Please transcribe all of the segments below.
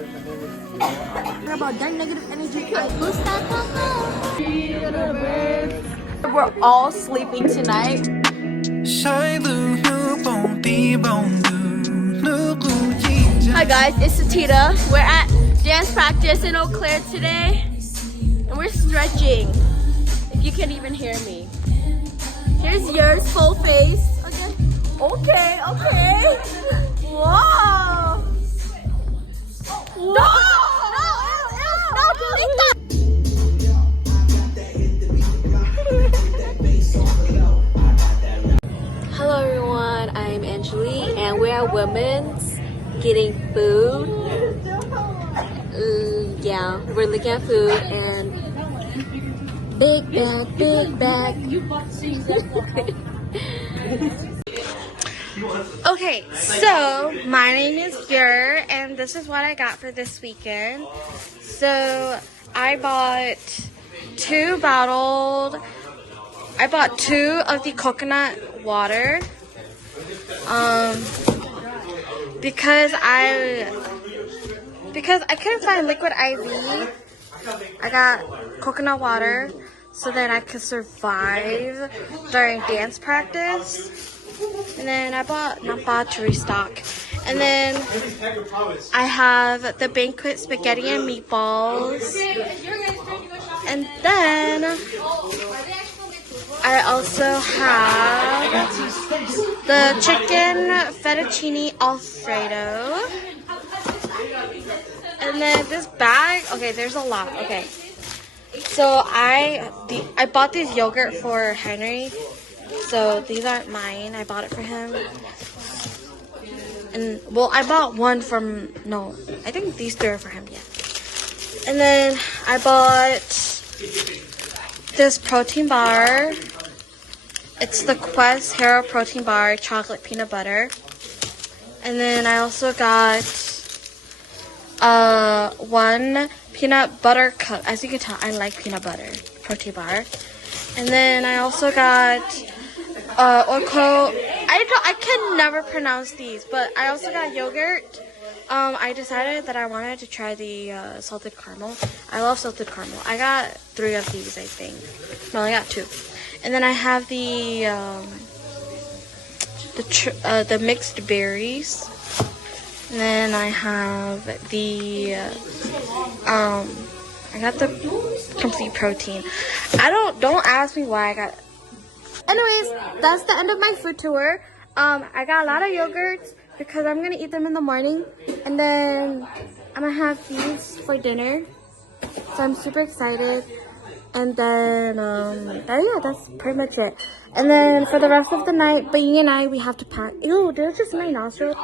About that negative energy, I boost that cocoa. We're all sleeping tonight. Hi guys, it's Satita. We're at dance practice in Eau Claire today, and we're stretching. If you can even hear me. Here's yours, full face. Okay. Okay, okay. Whoa. Whoa. No, delete that. Hello everyone, I'm Angeli and we're at Women's getting food. Yeah, we're looking at food and big bag. Okay, so my name is Yer and this is what I got for this weekend. So I bought two of the coconut water because I couldn't find liquid IV. I got coconut water so that I could survive during dance practice. And then I bought to restock. And then I have the banquet spaghetti and meatballs. And then I also have the chicken fettuccine alfredo. And then this bag, okay, there's a lot. Okay. So I bought this yogurt for Henry. So these aren't mine. I bought it for him. And well, I bought one from I think these two are for him, yeah. And then I bought this protein bar. It's the Quest Hero Protein Bar, chocolate peanut butter. And then I also got one peanut butter cup. As you can tell, I like peanut butter protein bar. And then I also got Orco. I can never pronounce these, but I also got yogurt. I decided that I wanted to try the salted caramel. I love salted caramel. I got 3 of these, I think. No, I got 2. And then I have the mixed berries. And then I have the I got the complete protein. Don't ask me why I got. Anyways, that's the end of my food tour. I got a lot of yogurts because I'm gonna eat them in the morning, and then I'm gonna have these for dinner. So I'm super excited. And then yeah, that's pretty much it. And then for the rest of the night, Bayi and I, we have to pack. Ew, did it just my nostril?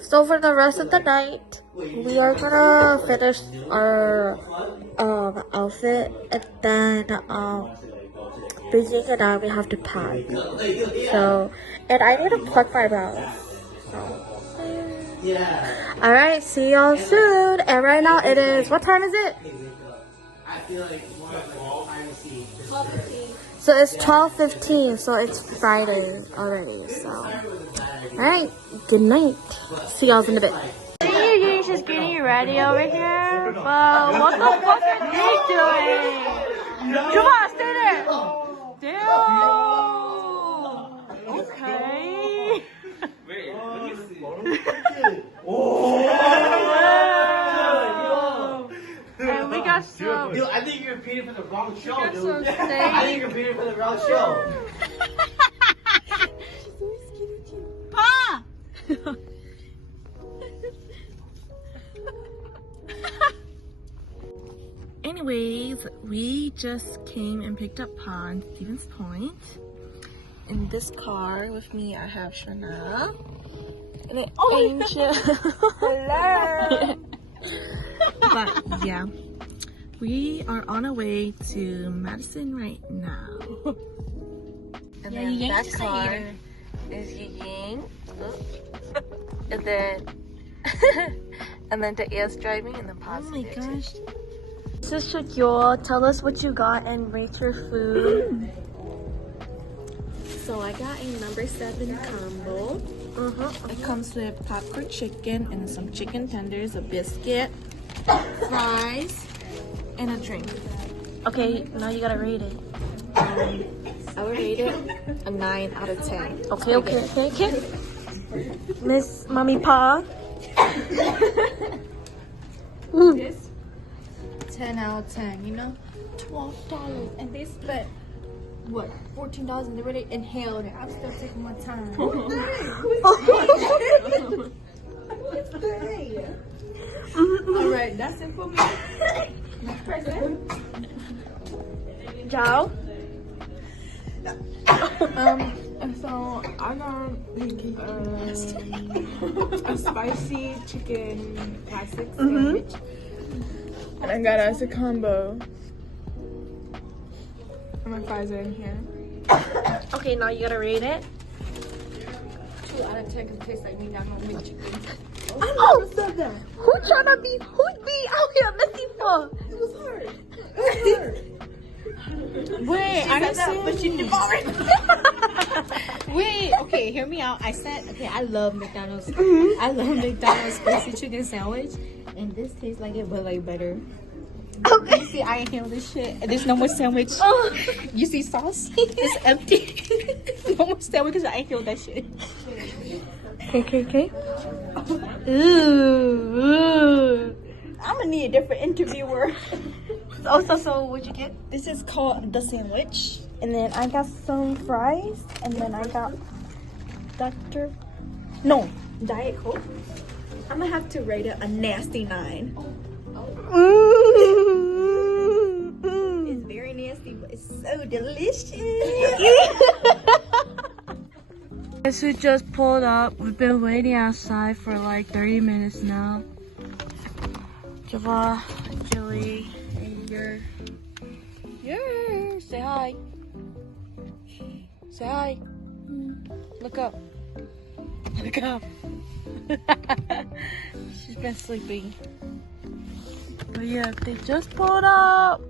So for the rest of the night, we are gonna finish our outfit, and then Beijing and I, we have to pack. So, and I need to pluck my mouth. Alright, see y'all soon. And right now it is, what time is it? So it's 12:15, so it's Friday already, so. Alright, good night. See y'all in a bit. Seev Yuj is getting ready over here, but what the fuck are they doing? Come on, stay there! Damn! Okay. Wait, let me see. And we got some. Dude, I think you're repeating for the wrong show, dude. I think you're repeating for the wrong show. Pa! Anyways, we just came and picked up Pa in Stevens Point. In this car with me, I have Shana and an Angel. Hello! But yeah, we are on our way to Madison right now. And then that car is Ying. And then and then the A's driving, and then Pa's. Oh my gosh. This is Shakyo. Tell us what you got and rate your food. So I got a number 7 combo. It comes with popcorn chicken and some chicken tenders, a biscuit, fries, and a drink. Okay, now you gotta rate it. I would rate it a 9 out of 10. Okay. Miss Mommy Pa. 10 out of 10, you know? $12 and they spent what, $14 and they already inhaled it. I'm still taking my time. Alright, that's it for me. Next person. Ciao. So I got a spicy chicken classic sandwich. And I got us a combo. And my fries are in here. Okay, now you gotta rate it. 2 out of 10 because it tastes like McDonald's McChicken. Oh, who tryna be out here messy for? It was hard. Wait, I didn't say. But she devoured. Wait, okay, hear me out. I said, okay, I love McDonald's. I love McDonald's spicy chicken sandwich, and this tastes like it, but like better. Okay. You see, I inhale this shit. And there's no more sandwich. You see, sauce? It's empty. No more sandwich because I inhaled that shit. Okay. Ooh. I'm gonna need a different interviewer. So what'd you get? This is called the sandwich. And then I got some fries, and then I got Diet Coke. I'm gonna have to rate it a nasty 9. It's very nasty, but it's so delicious. Guess we just pulled up. We've been waiting outside for like 30 minutes now. Java, Julie, and you're say hi. Say hi. Look up. Look up. She's been sleeping. But yeah, they just pulled up.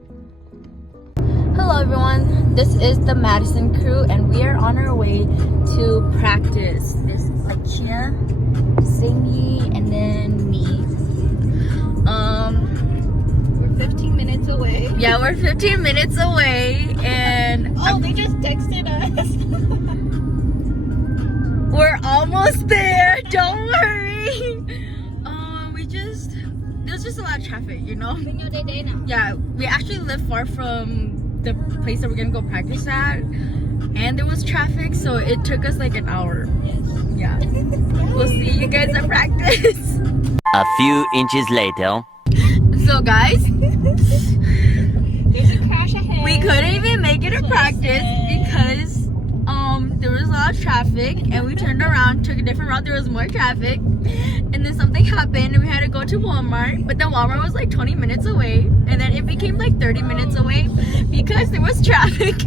Hello everyone, this is the Madison crew and we are on our way to practice. There's Akia, Singy, and then me. We're 15 minutes away. Yeah, we're 15 minutes away and They just texted us. we're almost there. Don't worry. There's just a lot of traffic, you know? Yeah, we actually live far from the place that we're gonna go practice at, and there was traffic, so it took us like an hour. Yeah. We'll see you guys at practice. A few inches later. So guys, There's a crash ahead. we couldn't even make it to practice because there was a lot of traffic, and we turned around, took a different route. There was more traffic, and then something happened and we had to go to Walmart, but then Walmart was like 20 minutes away, and then it became like 30 minutes away because there was traffic.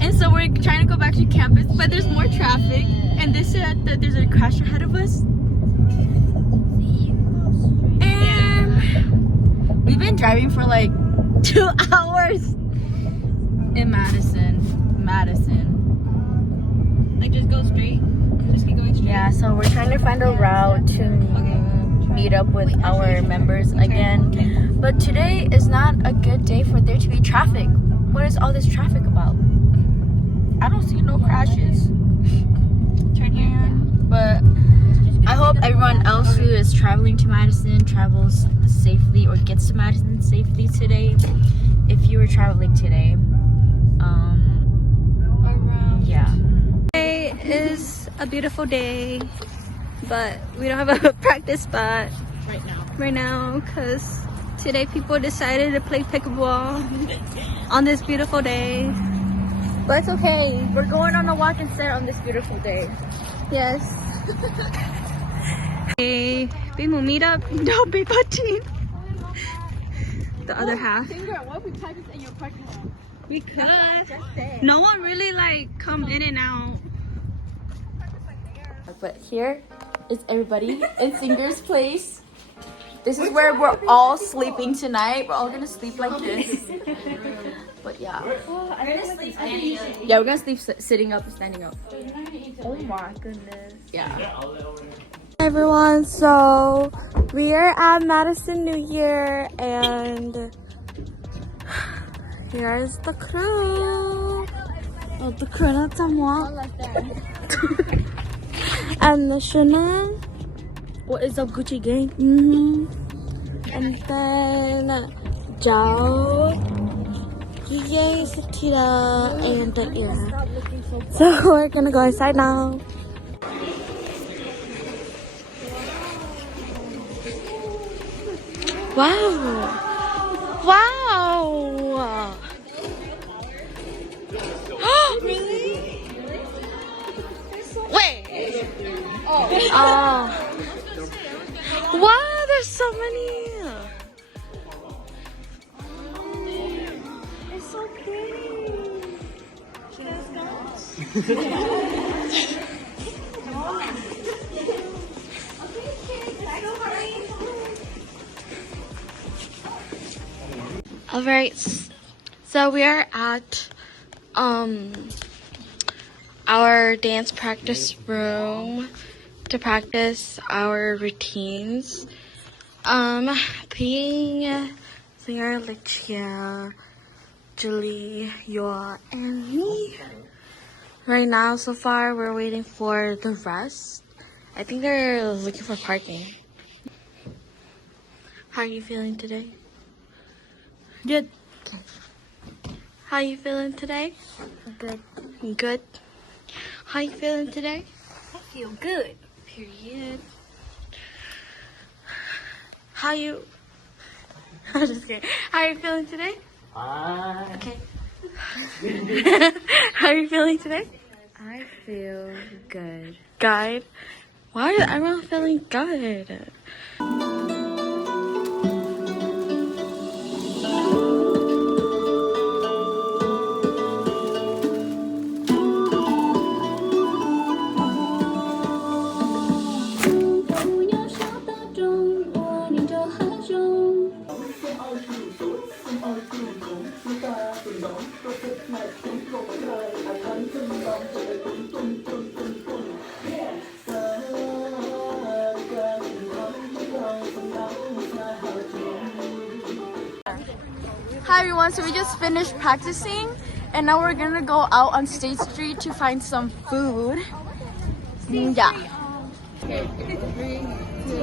And so we're trying to go back to campus, but there's more traffic, and they said that there's a crash ahead of us. And we've been driving for like 2 hours in Madison. Like just go straight. Just keep going straight. Yeah, so we're trying to find a route to meet up with our members again. But today is not a good day for there to be traffic. What is all this traffic about? I don't see no crashes. Turn here. But I hope everyone else who is traveling to Madison travels safely or gets to Madison safely today. If you were traveling today. Yeah. Today is a beautiful day, but we don't have a practice spot right now because today people decided to play pickleball on this beautiful day. But it's okay. We're going on a walk instead on this beautiful day. Yes. Okay, we will meet up in the team. The other half. What if we practice in your parking lot? We could. No one really like come in and out. But here is everybody in Singer's place. This is where we're all sleeping tonight. We're all gonna sleep like this. But yeah. Yeah, we're gonna sleep sitting up and standing up. Oh my goodness. Yeah. Hi everyone, so we are at Madison New Year and here's the crew. Oh, the crew not someone. And the Shannon. What is up, Gucci gang? And then Zhao, Yeye, Satita, and Ira. So we're gonna go inside now. Wow! Wow! Really? Wait! Oh. Wow, there's so many! It's so pretty! Alright, so we are at our dance practice room to practice our routines. Ping, singer Lichia, Julie, Yua, and me. Right now, so far, we're waiting for the rest. I think they're looking for parking. How are you feeling today? Good. Okay. How are you feeling today? Good. Good. How are you feeling today? I feel good. Period. How you? I'm just kidding. How are you feeling today? Okay. How are you feeling today? I feel good. Good. Why is everyone feeling good? Hi everyone, so we just finished practicing and now we're gonna go out on State Street to find some food. Yeah. Okay, 3, 2,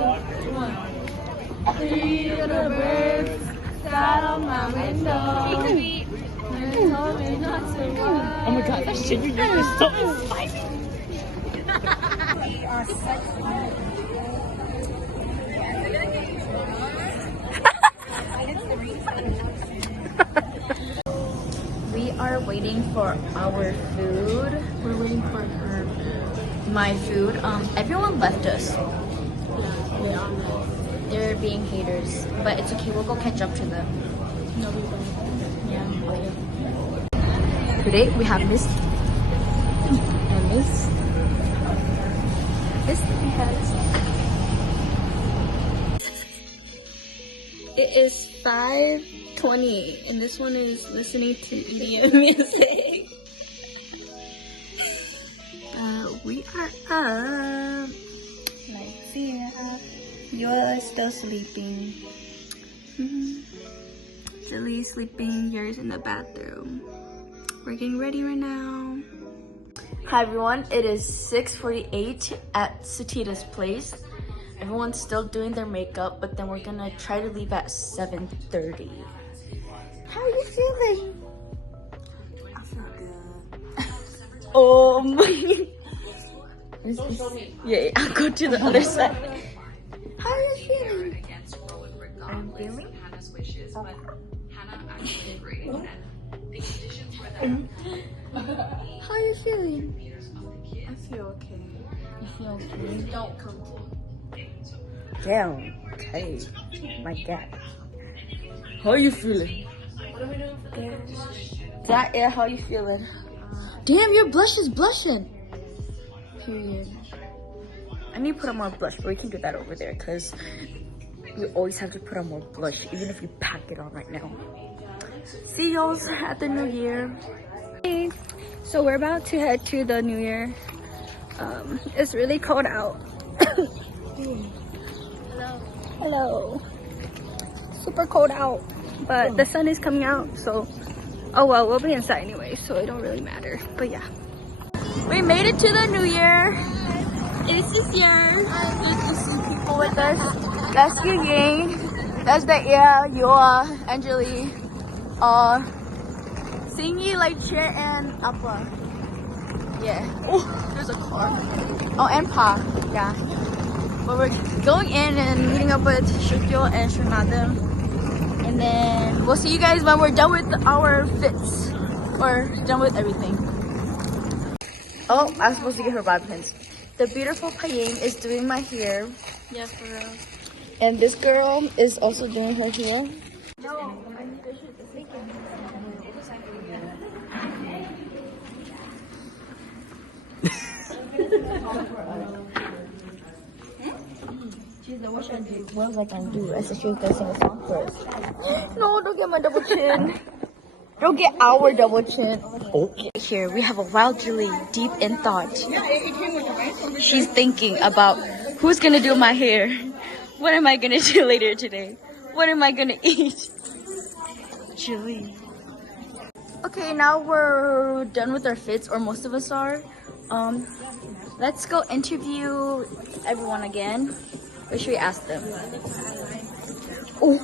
1. 3 little birds sat on my window. They told me not to worry. Oh my god, that shit you did is so spicy. We are sexy. We are waiting for our food. We're waiting for her food. My food. Everyone left us. They're being haters, but it's okay. We'll go catch up to them. No, we won't. Yeah. Okay. Today we have Miss and Miss. This has. It is 5:20, and this one is listening to EDM music. We are up. Let's see. You're still sleeping. Julie's sleeping. Yours in the bathroom. We're getting ready right now. Hi everyone. It is 6:48 at Satita's place. Everyone's still doing their makeup, but then we're gonna try to leave at 7:30. How are you feeling? I feel good. Oh my. Yeah, I'll go to the other side. How are you feeling? I'm feeling. How are you feeling? I feel okay. You feel okay? Don't come to me. Damn. Okay. My god. How are you feeling? That yeah, how you feeling? Damn, your blush is blushing. Period. I need to put on more blush, but we can do that over there, cause you always have to put on more blush, even if you pack it on right now. See y'all at the New Year. Hey, so we're about to head to the New Year. It's really cold out. Hello. Super cold out, but the sun is coming out, so oh well, we'll be inside anyway, so it don't really matter. But yeah, We made it to the New Year. It's this year. Good to see people with us. That's Xiong. That's the Yua, Angeli, Singy, like Che and Appa. Yeah. Oh, there's a car. Oh, and Pa. Yeah. But we're going in and meeting up with Shukyo and Shunadam. And then we'll see you guys when we're done with our fits. Or done with everything. Oh, I was supposed to get her bad pins. The beautiful Paying is doing my hair. yeah, for real. And this girl is also doing her hair. She's like, what should I do? What was I gonna do? I said she was gonna sing a song first. No, don't get my double chin. Don't get our double chin. Okay. Here we have a wild Julie deep in thought. She's thinking about who's gonna do my hair. What am I gonna do later today? What am I gonna eat? Julie. Okay, now we're done with our fits, or most of us are. Let's go interview everyone again. What should we ask them? Oh.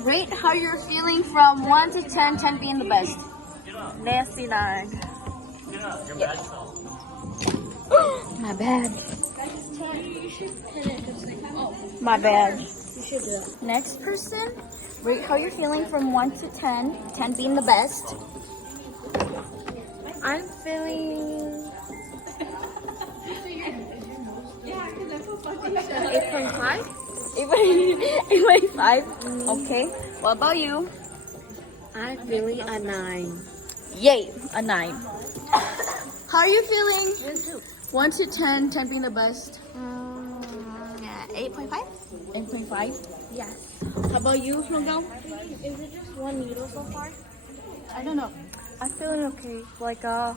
Rate how you're feeling from 1 to 10, 10 being the best. Nasty 9. Yeah. My bad. My bad. Next person, rate how you're feeling from 1 to 10, 10 being the best. I'm feeling 8.5. 8.5. Okay. What about you? I'm feeling a 9. Yay, a 9. How are you feeling? 1 to 10, 10 being the best. 8.5. 8.5. Yes. How about you, Hnub? Is it just one needle so far? I don't know. I'm feeling okay. Like a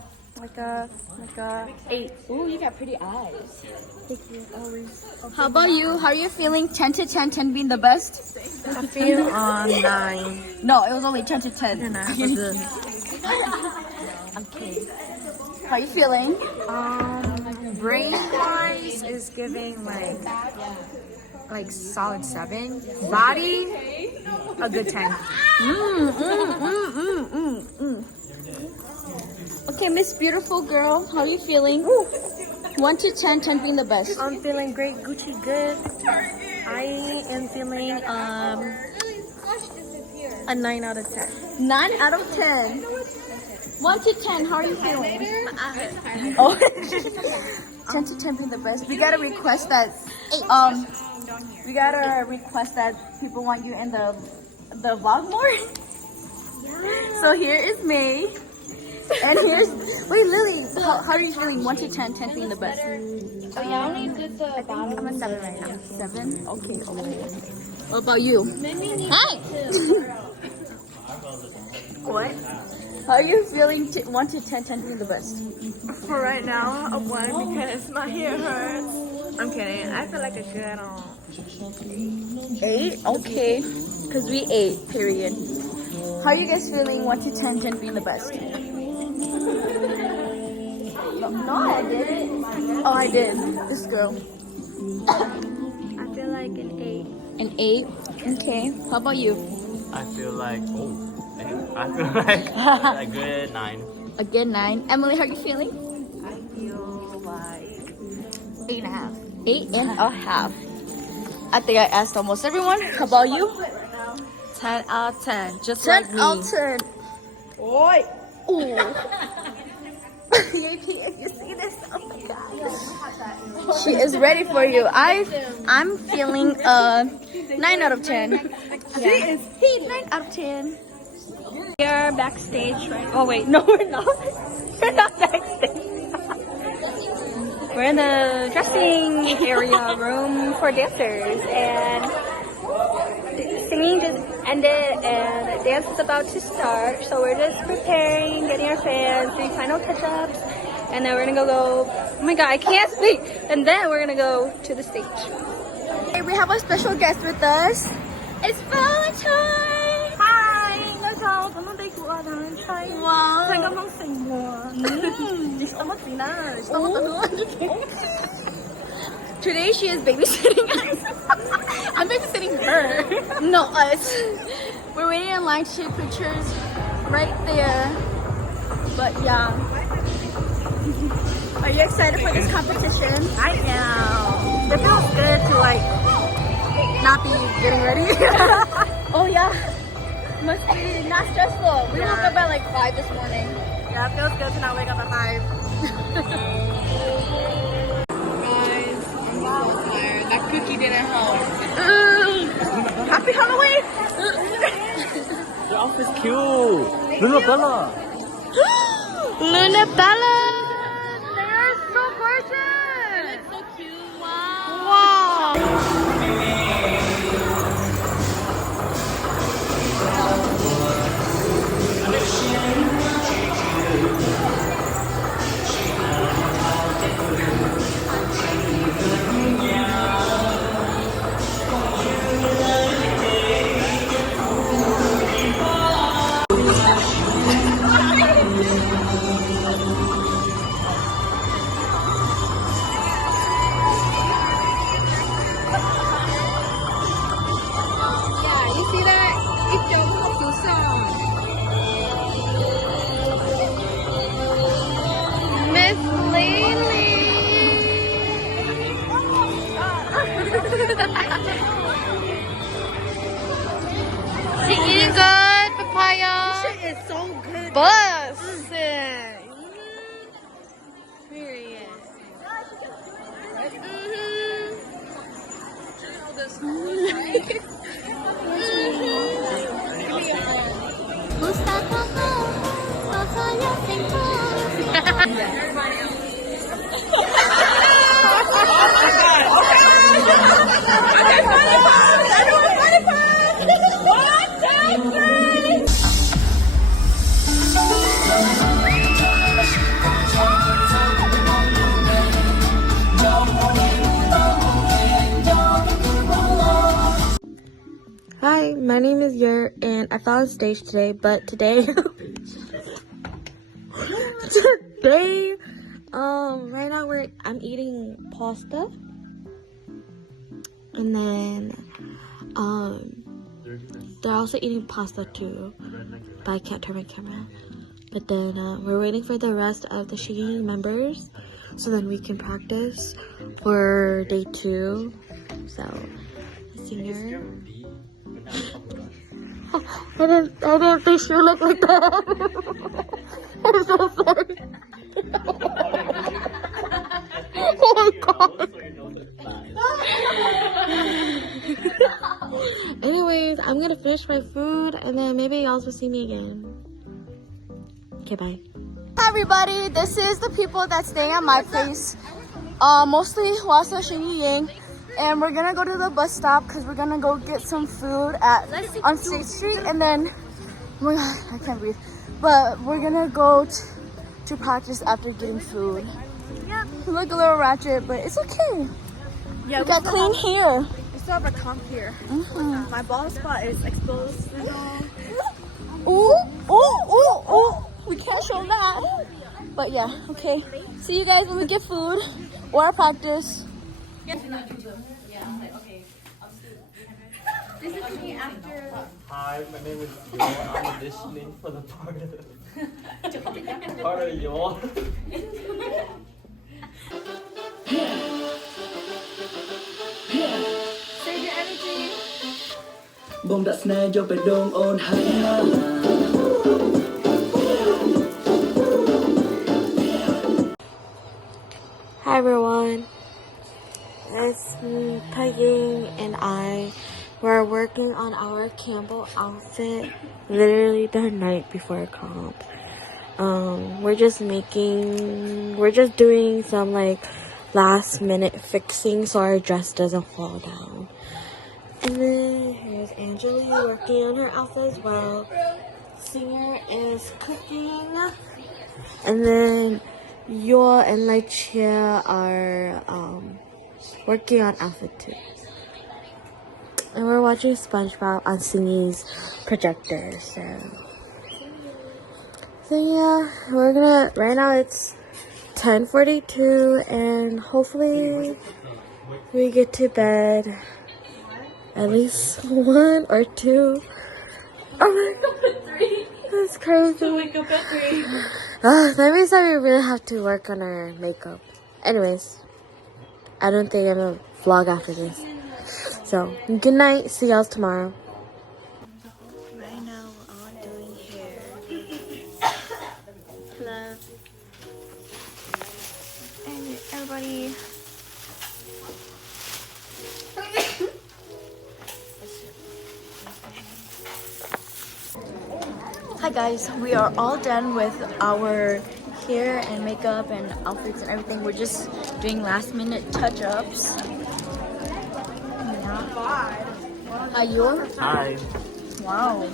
8. Ooh, you got pretty eyes. Thank you. Always. How about you? How are you feeling? 10 to 10, 10 being the best? I feel 9. No, it was only 10 to 10. Okay. How are you feeling? Brain wise is giving like solid 7. Body, a good 10. Okay, Miss Beautiful Girl, how are you feeling? 1 to 10, 10 being the best. I'm feeling great, Gucci good. I am feeling a 9 out of 10. 9 out of 10. 1 to 10, how are you feeling? Oh. 10 to 10 being the best. We gotta request that. People want you in the vlog more. So here is May. And here's, wait, Lily, how are you feeling? 1 to 10, 10 being the best. Oh yeah, I only did the bottom. I'm a 7 right now. 7? Okay. What about you? Hi! What? How are you feeling? 1 to 10, 10 being the best. For right now, a 1 because my hair hurts. I'm kidding. I feel like a good 8? Okay. Because we ate, period. How are you guys feeling? 1 to 10, 10 being the best. No, I didn't. Oh, I did. This girl. I feel like an 8. An 8? Okay. How about you? I feel like, I feel like a good 9. A good 9. Emily, how are you feeling? I feel like 8.5. 8.5. I think I asked almost everyone. How about you? 10 out of 10. Just 10 like me. out of 10. Oi! Ooh. If you see this, oh my god. She is ready for you. I'm feeling 9 out of 10. Yeah. 9 out of 10. We are backstage right. Oh wait, no, we're not. We're not backstage. We're in the dressing area room for dancers, and singing just ended and dance is about to start. So we're just preparing, getting our fans, doing final touch-ups, and then we're gonna go, oh my god, I can't speak. And then we're gonna go to the stage. Okay, we have a special guest with us. It's Valentine! Hi! Wow! Today she is babysitting us. I'm babysitting her. No, us. We're waiting in line to take pictures right there. But yeah. Are you excited for this competition? I am. It feels good to like not be getting ready. Oh yeah. Must be not stressful. We woke up at like 5 this morning. Yeah, it feels good to not wake up at 5. That cookie didn't help. Happy Halloween! Your outfit's cute. Luna Bella. Luna Bella! They are so gorgeous! It's so cute. Wow. Wow! Miss Lily! She eating good, papaya? Shit is so good. Bus! Period. Hi, my name is Yer, and I fell on stage today, but today, right now I'm eating pasta, and then, they're also eating pasta too, but I can't turn my camera. But then, we're waiting for the rest of the Xiong members, so then we can practice for day 2, so, singer. I didn't think she would look like that. I'm so sorry. Oh my god. Anyways, I'm gonna finish my food and then maybe y'all will see me again. Okay, bye. Hi everybody, this is the people that's staying at my place. Mostly Wasa Shingying. And we're gonna go to the bus stop because we're gonna go get some food on State Street, and then, oh my god, I can't breathe. But we're gonna go to practice after getting food. Yeah, we look a little ratchet, but it's okay. Yeah, we got clean hair. We still have a comp here. My bald spot is exposed. Ooh, ooh, ooh, ooh. We can't show that. But yeah, okay. See you guys when we get food or our practice. Hi, my name is Yo. I'm auditioning for the part of Yo. Save your energy. Bông đã snare cho phải đông ôn hay Hi everyone, it's Taeying and I. We're working on our Campbell outfit literally the night before comp. We're just doing some like last minute fixing so our dress doesn't fall down. And then here's Angela working on her outfit as well. Singer is cooking. And then Yo and Lai Chia are working on outfit too. And we're watching SpongeBob on Singy's projector. So yeah, we're gonna, right now it's 10:42 and hopefully we get to bed at least 1 or 2. Oh my god, 3. That's crazy. Wake up at 3. That means that we really have to work on our makeup. Anyways, I don't think I'm gonna vlog after this. So, good night. See y'all tomorrow. Right now, we're all doing hair. Hello. And everybody. Hi guys, we are all done with our hair and makeup and outfits and everything. We're just doing last minute touch-ups. Hi, you? Hi. Wow.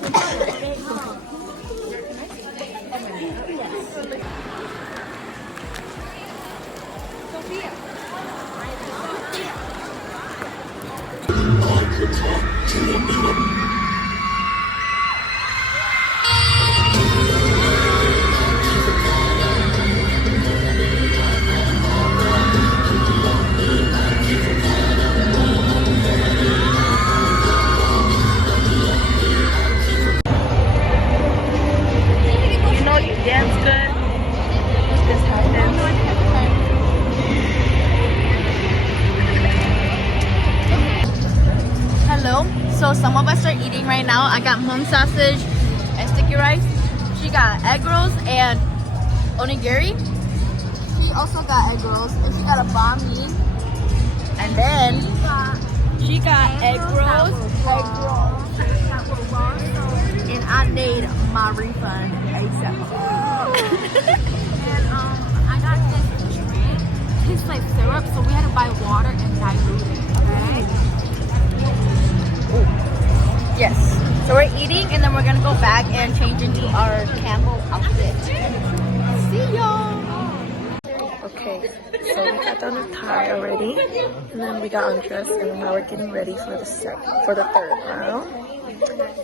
Hello. So some of us are eating right now. I got Hmong sausage and sticky rice. She got egg rolls and onigiri. She also got egg rolls and she got a banh mi. And then she got egg rolls. And I made my refund ASAP. And I got this drink. It tastes like syrup, so we had to buy water and dilute it. Okay. Yes. So we're eating and then we're gonna go back and change into our Campbell outfit. See y'all. Okay, so we got done with Thai already, and then we got undressed, and now we're getting ready for the third round.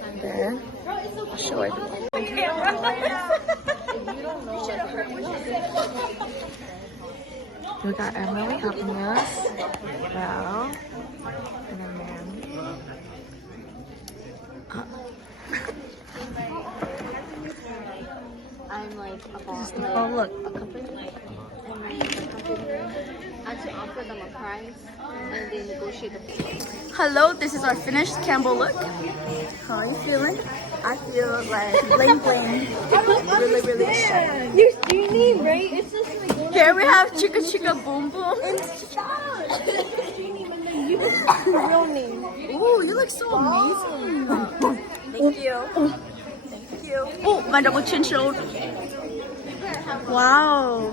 And then I'll show everyone. We got Emily helping us, Val, and then Manny. I'm like about Oh look. I had to offer them a price and they negotiate the price. Hello, this is our finished Campbell look. How are you feeling? I feel like bling bling. Really, really shiny. Your name, right? It's just like Here we have Chicka Chicka Boom Boom. real name. Ooh, you look so amazing. Thank you. Thank you. Oh, my double chin showed. Wow.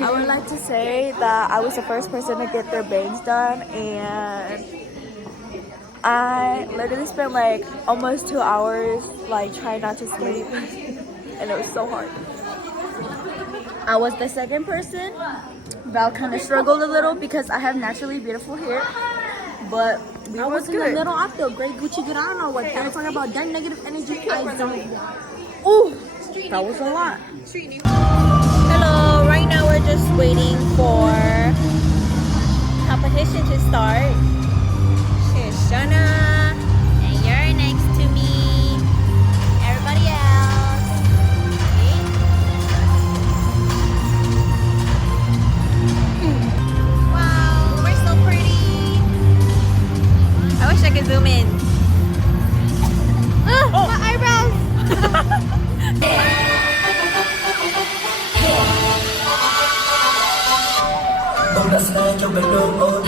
I would like to say that I was the first person to get their bangs done, and I literally spent like almost 2 hours like trying not to sleep, and it was so hard. I was the second person. Val kind of struggled a little because I have naturally beautiful hair, but we I was in good. the middle. I feel great Gucci good. I don't know what they're talking about. That negative energy. I don't want. Ooh, that was a lot. Hello. Right now we're just waiting for competition to start. Shoshana, and you're next to me. Everybody else. Okay. Wow, we're so pretty. I wish I could zoom in. My eyebrows. Bông đã xa trong bản đồ ôn.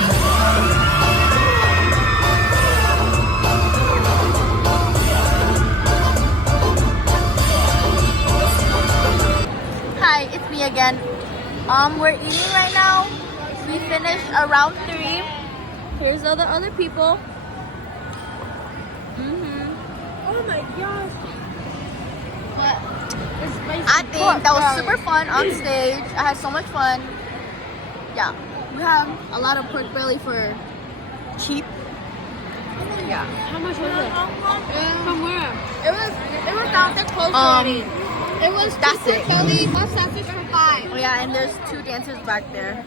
Hi, it's me again. We're eating right now. finished around 3. Here's all the other people. Oh my gosh. I think that was super fun on stage. I had so much fun. Yeah, we have a lot of pork belly for cheap. Yeah. How much was it? From where? It was out there close already. It was That's it. belly, one sausage for 5. Oh yeah, and there's 2 dancers back there.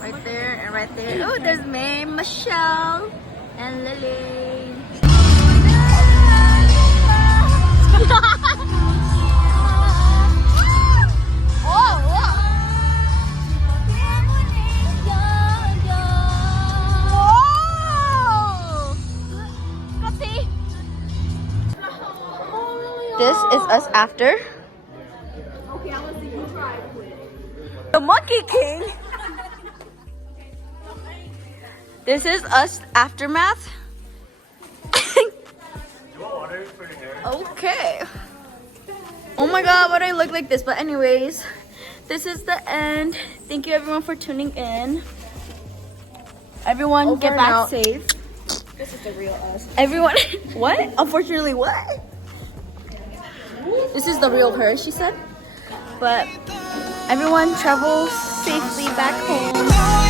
Right there and right there. Oh, there's May, Michelle, and Lily. This is us after. The Monkey King. This is us aftermath. Okay. Oh my god, why do I look like this? But anyways, this is the end. Thank you everyone for tuning in. Everyone get back safe. This is the real us. Everyone, what? Unfortunately, what? This is the real her, she said. But everyone travel safely back home.